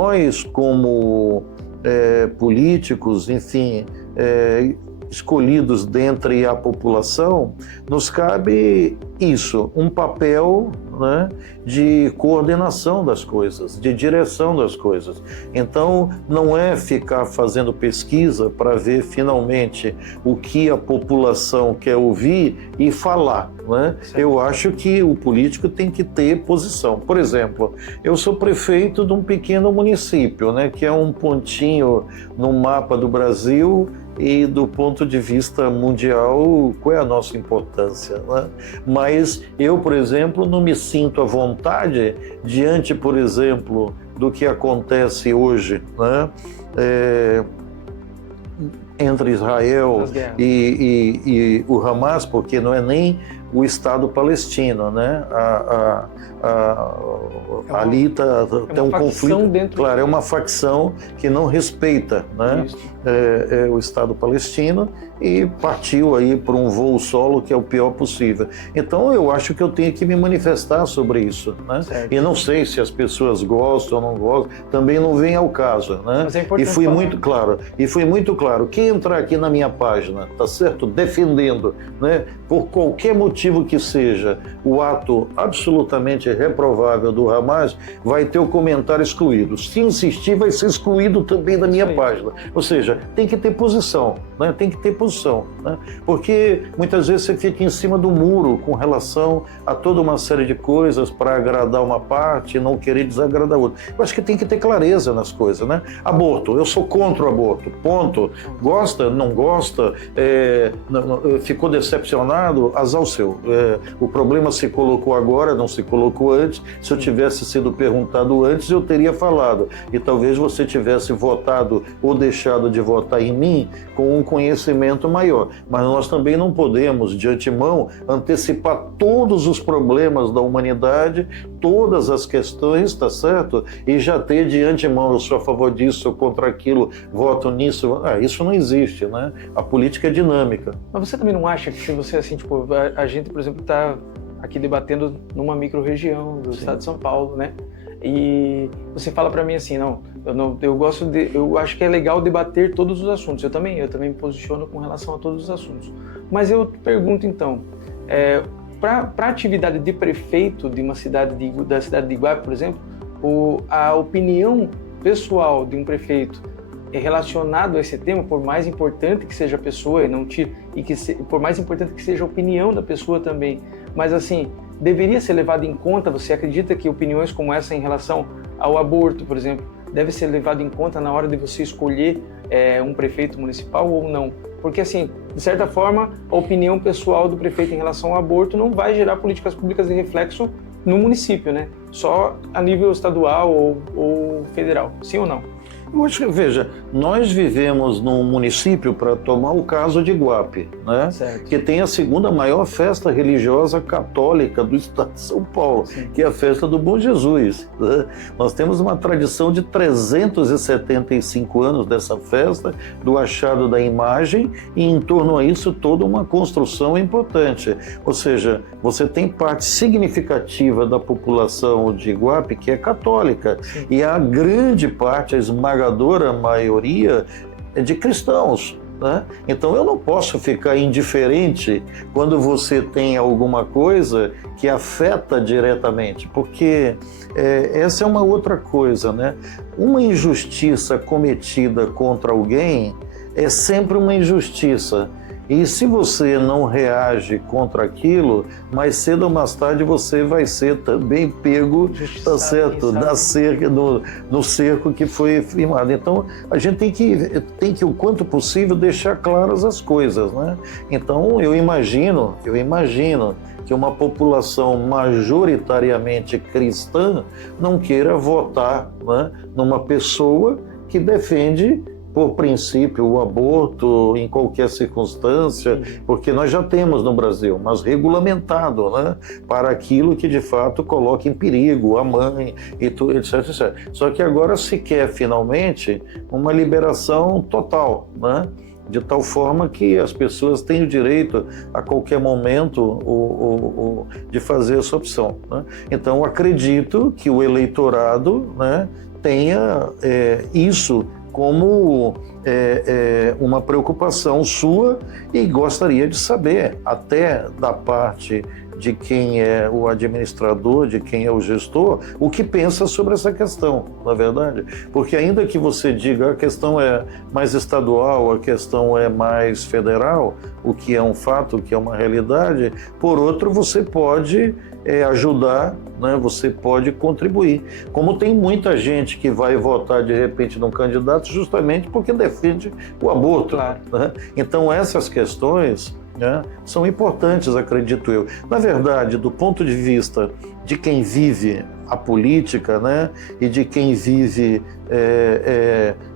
nós como políticos, enfim, escolhidos dentre a população, nos cabe isso, um papel, né, de coordenação das coisas, de direção das coisas. Então, não é ficar fazendo pesquisa para ver finalmente o que a população quer ouvir e falar, né? Eu acho que o político tem que ter posição. Por exemplo, eu sou prefeito de um pequeno município, né, que é um pontinho no mapa do Brasil. E do ponto de vista mundial, qual é a nossa importância, né? Mas eu, por exemplo, não me sinto à vontade diante, por exemplo, do que acontece hoje, né? Entre Israel e o Hamas, porque não é nem o Estado palestino, né? Ali tem um conflito, claro, é uma facção que não respeita, né? O Estado palestino e partiu aí para um voo solo que é o pior possível. Então eu acho que eu tenho que me manifestar sobre isso, né? E não sei se as pessoas gostam ou não gostam, também não vem ao caso, né? Mas é importante e fui muito claro, quem entrar aqui na minha página, tá certo? Defendendo, né, por qualquer motivo que seja, o ato absolutamente reprovável do Hamas, vai ter o comentário excluído. Se insistir, vai ser excluído também da minha página. Ou seja, tem que ter posição, né? Tem que ter posição, né? Porque muitas vezes você fica em cima do muro com relação a toda uma série de coisas para agradar uma parte e não querer desagradar outra. Eu acho que tem que ter clareza nas coisas, né? Aborto, eu sou contra o aborto, ponto. Gosta, não gosta, ficou decepcionado, azar o seu. O problema se colocou agora, não se colocou antes. Se eu tivesse sido perguntado antes, eu teria falado. E talvez você tivesse votado ou deixado de votar em mim com um conhecimento maior. Mas nós também não podemos, de antemão, antecipar todos os problemas da humanidade, todas as questões, tá certo? E já ter de antemão, eu sou a favor disso, ou contra aquilo, voto nisso. Isso não existe, né? A política é dinâmica. Mas você também não acha que se você, assim, tipo, a gente, por exemplo, está aqui debatendo numa micro-região do estado de São Paulo, né? E você fala para mim assim, eu acho que é legal debater todos os assuntos. Eu também me posiciono com relação a todos os assuntos. Mas eu pergunto então, para a atividade de prefeito de uma cidade da cidade de Iguape, por exemplo, a opinião pessoal de um prefeito é relacionado a esse tema, por mais importante que seja a pessoa por mais importante que seja a opinião da pessoa também, mas assim, deveria ser levado em conta. Você acredita que opiniões como essa em relação ao aborto, por exemplo, deve ser levado em conta na hora de você escolher um prefeito municipal ou não? Porque assim, de certa forma, a opinião pessoal do prefeito em relação ao aborto não vai gerar políticas públicas de reflexo no município, né? Só a nível estadual ou federal, sim ou não? Eu acho que, veja, nós vivemos num município, para tomar o caso de Iguape, né? Que tem a segunda maior festa religiosa católica do estado de São Paulo, que é a festa do Bom Jesus, né? Nós temos uma tradição de 375 anos dessa festa, do achado da imagem, e em torno a isso toda uma construção importante. Ou seja, você tem parte significativa da população de Iguape que é católica, e a grande parte, a esmagadora maioria, é de cristãos, né? Então eu não posso ficar indiferente quando você tem alguma coisa que afeta diretamente, porque essa é uma outra coisa, né? Uma injustiça cometida contra alguém é sempre uma injustiça. E se você não reage contra aquilo, mais cedo ou mais tarde você vai ser também pego, tá certo, no cerco que foi firmado. Então, a gente tem que, o quanto possível, deixar claras as coisas, né? Então, eu imagino que uma população majoritariamente cristã não queira votar, né, numa pessoa que defende, por princípio, o aborto em qualquer circunstância, porque nós já temos no Brasil, mas regulamentado, né, para aquilo que de fato coloca em perigo a mãe e tudo, etc, etc. Só que agora se quer finalmente uma liberação total, né, de tal forma que as pessoas têm o direito a qualquer momento de fazer essa opção, né? Então acredito que o eleitorado, né, tenha isso como uma preocupação sua e gostaria de saber, até da parte de quem é o administrador, de quem é o gestor, o que pensa sobre essa questão, na verdade. Porque ainda que você diga a questão é mais estadual, a questão é mais federal, o que é um fato, o que é uma realidade, por outro você pode ajudar, né? Você pode contribuir. Como tem muita gente que vai votar de repente num candidato justamente porque defende o aborto. Claro. Né? Então essas questões, né, são importantes, acredito eu. Na verdade, do ponto de vista de quem vive a política, né, e de quem vive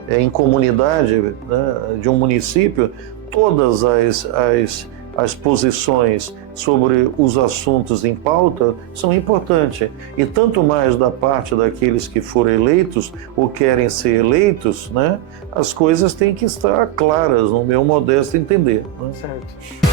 em comunidade, né, de um município, todas as posições sobre os assuntos em pauta são importantes. E tanto mais da parte daqueles que foram eleitos ou querem ser eleitos, né, as coisas têm que estar claras, no meu modesto entender. Né? Certo.